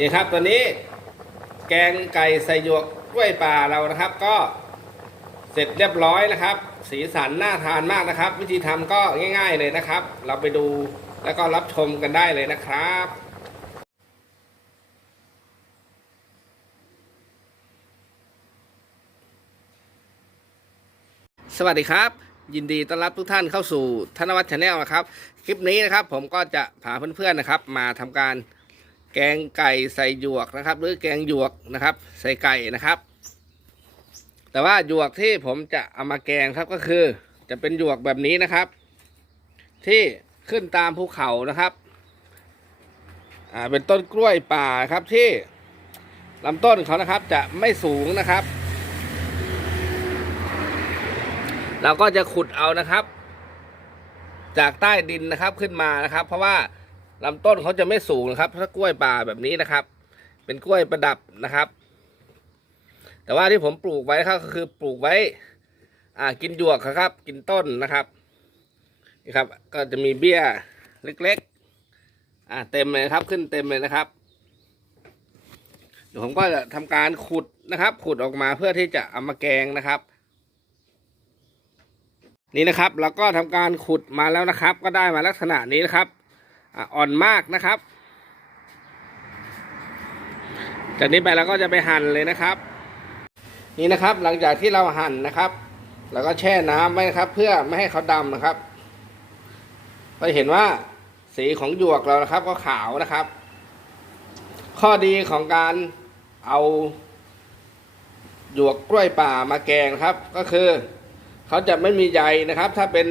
นี่ครับตัวนี้แกงไก่ใส่หยวกกล้วยป่าเรานะครับ ก็เสร็จเรียบร้อยนะครับ สีสันน่าทานมากนะครับ วิธีทำก็ง่าย ๆเลยนะครับ เราไปดูแล้วก็รับชมกันได้เลยนะครับสวัสดีครับ ยินดีต้อนรับทุกท่านเข้าสู่ธนวัฒน์ชาแนลนะครับ คลิปนี้นะครับผมก็จะพาเพื่อนๆนะครับ มาทำการ แกงไก่ใส่หยวกนะครับ หรือแกงหยวกนะครับ ใส่ไก่นะครับ แต่ว่าหยวกที่ผมจะเอามาแกงครับก็คือ จะเป็นหยวกแบบนี้นะครับ ที่ขึ้นตามภูเขานะครับอ่าเป็นต้นกล้วยป่าครับที่ลำต้นเขานะครับจะไม่สูงนะครับ เราก็จะขุดเอานะครับ จากใต้ดินนะครับขึ้นมานะครับ เพราะว่า ลำต้นเขาจะไม่สูงนะครับถ้ากล้วยป่าแบบนี้นะครับ เป็นกล้วยประดับนะครับ แต่ว่าที่ผมปลูกไว้ครับก็คือปลูกไว้ อ่ากินหยวกครับ กินต้นนะครับนี่ครับ ก็จะมีเบี้ยเล็กๆ อ่าเต็มเลยครับ ขึ้นเต็มเลยนะครับเดี๋ยวผมก็จะทำการขุดนะครับ ขุดออกมาเพื่อที่จะเอามาแกงนะครับ นี่นะครับเราก็ทำการขุดมาแล้วนะครับ ก็ได้มาลักษณะนี้นะครับ อ่อนมากนะครับ จากนี้ไปเราก็จะไปหั่นเลยนะครับ นี่นะครับหลังจากที่เราหั่นนะครับเราก็แช่น้ำไว้นะครับ เพื่อไม่ให้เขาดำนะครับก็เห็นว่าสีของหยวกเรานะครับ ก็ขาวนะครับ ข้อดีของการเอาหยวกกล้วยป่ามาแกงครับ ก็คือ เขาจะไม่มีใยนะครับ ถ้าเป็น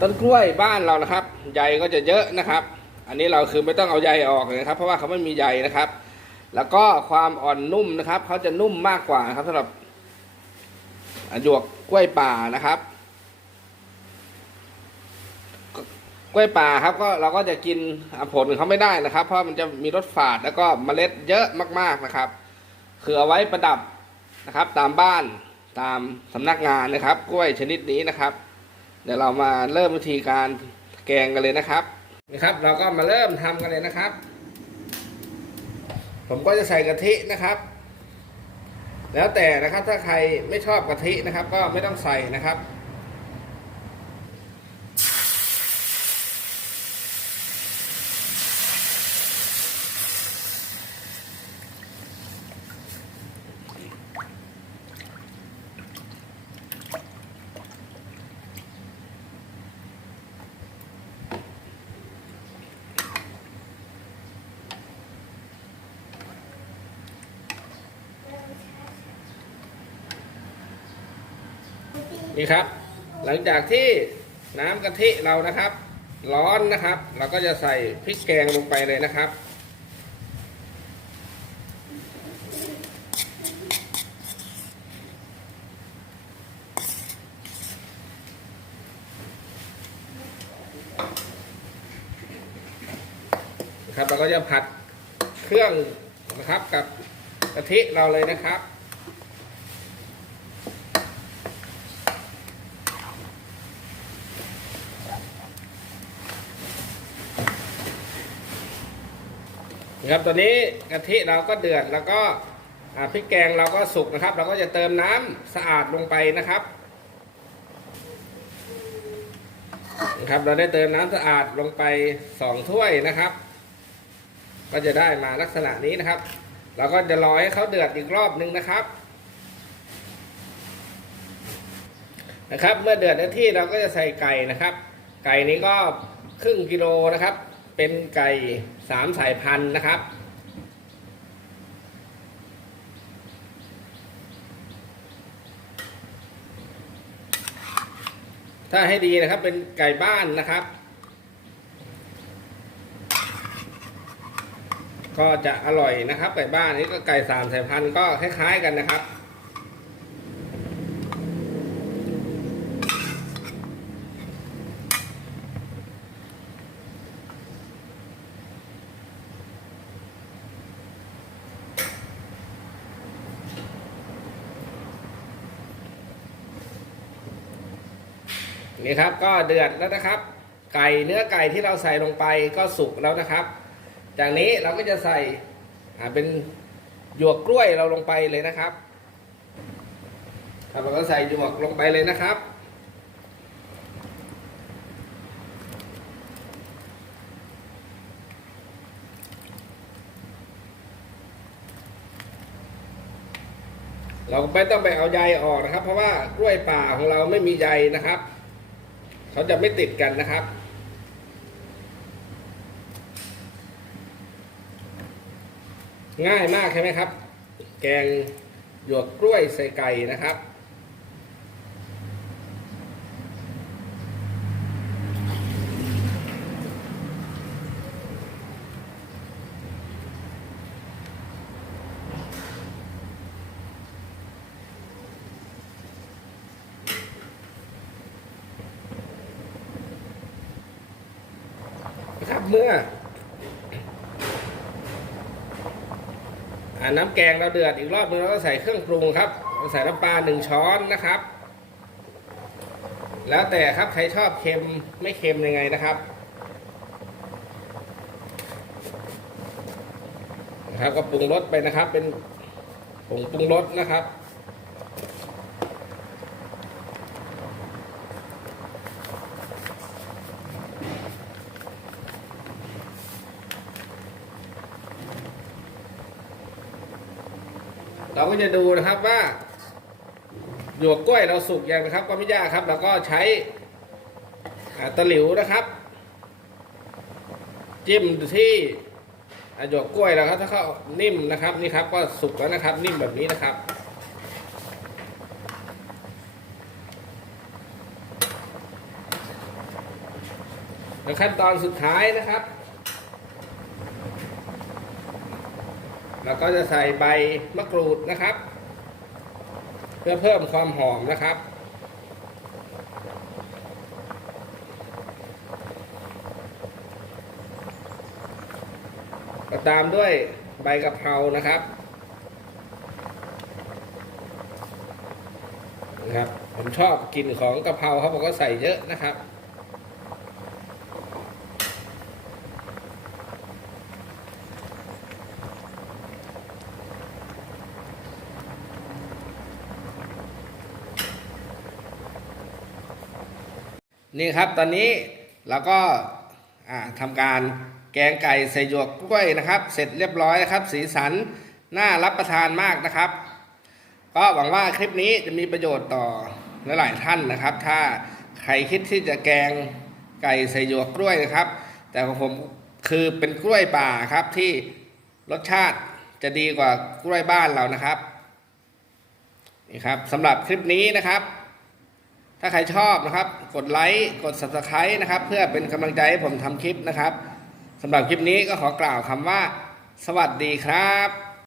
ต้นกล้วยบ้านเรานะครับ ใยก็จะเยอะนะครับ อันนี้เราคือไม่ต้องเอาใยออกนะครับ เพราะว่าเขาไม่มีใยนะครับ แล้วก็ความอ่อนนุ่มนะครับเขาจะนุ่มมากกว่านะครับสำหรับหยวกกล้วยป่านะครับ กล้วยป่าครับก็เราก็จะกินผลเขาไม่ได้นะครับ เพราะมันจะมีรสฝาดแล้วก็เมล็ดเยอะมากๆนะครับ คือเอาไว้ประดับนะครับ ตามบ้านตามสำนักงานนะครับ กล้วยชนิดนี้นะครับ ดี๋ยวเรามาเริ่มวิธีการแกงกันเลยนะครับนะครับ เราก็มาเริ่มทำกันเลยนะครับ ผมก็จะใส่กะทินะครับ แล้วแต่นะครับถ้าใครไม่ชอบกะทินะครับ ก็ไม่ต้องใส่นะครับ นี่ครับ หลังจากที่น้ำกะทิเรานะครับ ร้อนนะครับ เราก็จะใส่พริกแกงลงไปเลยนะครับครับเราก็จะผัดเครื่องนะครับกับกะทิเราเลยนะครับ นะครับตอนนี้กะทิเราก็เดือดแล้วก็พริกแกงเราก็สุกนะครับ เราก็จะเติมน้ำสะอาดลงไปนะครับนะครับ เราได้เติมน้ำสะอาดลงไปสองถ้วยนะครับ ก็จะได้มาลักษณะนี้นะครับ เราก็จะรอให้เขาเดือดอีกรอบนึงนะครับนะครับ เมื่อเดือดได้ที่เราก็จะใส่ไก่นะครับ ไก่นี้ก็ครึ่งกิโลนะครับ เป็นไก่สามสายพันธุ์นะครับ ถ้าให้ดีนะครับเป็นไก่บ้านนะครับ ก็จะอร่อยนะครับ ไก่บ้านนี้ก็ไก่สามสายพันธุ์ก็คล้ายๆกันนะครับ นี่ครับก็เดือดแล้วนะครับ ไก่เนื้อไก่ที่เราใส่ลงไปก็สุกแล้วนะครับ จากนี้เราก็จะใส่เป็นหยวกกล้วยเราลงไปเลยนะครับครับเราก็ใส่หยวกลงไปเลยนะครับเราไม่ต้องไปเอาใยออกนะครับ เพราะว่ากล้วยป่าของเราไม่มีใยนะครับ เขาจะไม่ติดกันนะครับ ง่ายมากใช่ไหมครับ แกงหยวกกล้วยใส่ไก่นะครับ นะครับเมื่ออน้ำแกงเราเดือดอีกรอบนึงเราก็ใส่เครื่องปรุงครับเราใส่น้ำปลาหนึ่งช้อนนะครับ แล้วแต่ครับใครชอบเค็มไม่เค็มยังไงนะครับนะครับก็ปรุงรสไปนะครับ เป็นผงปรุงรสนะครับ เราก็จะดูนะครับว่าหยวกกล้วยเราสุกยังนะครับ ก็ไม่ยากครับ เราก็ใช้ตะหลิวนะครับ จิ้มที่หยวกกล้วยแล้วครับถ้าเขานิ่มนะครับนี่ครับ ก็สุกแล้วนะครับ นิ่มแบบนี้นะครับแล้วขั้นตอนสุดท้ายนะครับ เราก็จะใส่ใบมะกรูดนะครับ เพื่อเพิ่มความหอมนะครับ ตามด้วยใบกะเพรานะครับนะครับผมชอบกลิ่นของกะเพราครับผมก็ใส่เยอะนะครับ นี่ครับตอนนี้เราก็อ่าทำการแกงไก่ใส่หยวกกล้วยนะครับ เสร็จเรียบร้อยนะครับ สีสันน่ารับประทานมากนะครับ ก็หวังว่าคลิปนี้จะมีประโยชน์ต่อหลายๆท่านนะครับ ถ้าใครคิดที่จะแกงไก่ใส่หยวกกล้วยนะครับ แต่ของผมคือเป็นกล้วยป่าครับที่รสชาติจะดีกว่ากล้วยบ้านเรานะครับนี่ครับสำหรับคลิปนี้นะครับ ถ้าใครชอบนะครับ กดไลค์กด subscribe นะครับ เพื่อเป็นกำลังใจให้ผมทำคลิปนะครับสำหรับคลิปนี้ก็ขอกล่าวคำว่า สวัสดีครับ